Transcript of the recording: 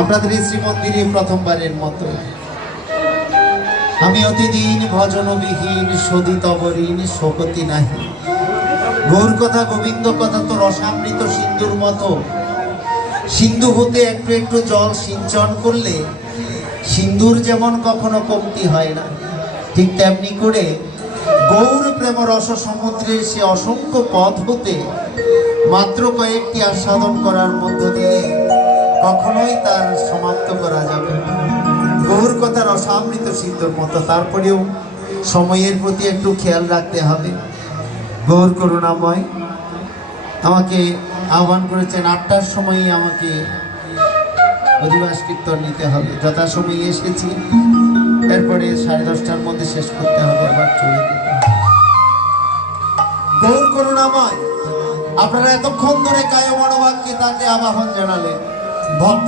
আপনাদের এই শ্রীমন্দিরে প্রথমবারের মতো আমি অতিদিন ভজনবিহীন সদিতবরীন শোকতি নাহি। গৌর কথা গোবিন্দ কথা তো রসামৃত সিন্ধুর মতো, সিন্ধু হতে একটু একটু জল সিঞ্চন করলে সিন্ধুর যেমন কখনো কমতি হয় না, ঠিক তেমনি করে গৌর প্রেম রস সমুদ্রের সে অসংখ্য পথ হতে মাত্র কয়েকটি আস্বাদন করার মধ্য দিয়ে কখনোই তার সমাপ্ত করা যাবে না। গৌর কথা রসামৃত সিন্ধুর মতো, তারপরেও সময়ের প্রতি একটু খেয়াল রাখতে হবে। গৌর করুণাময় আমাকে আহ্বান করেছেন 8টার সময়ই আমাকে অধিবাস কীর্তন নিতে হবে, যথাসময়ে এসেছি, এরপরে 10:30টার মধ্যে শেষ করতে হবে, আবার চলে যেতে হবে। গৌর করুণাময় আপনারা এতক্ষণ ধরে কায় মনোবাক্যে তাকে আবাহন জানালেন। ভক্তি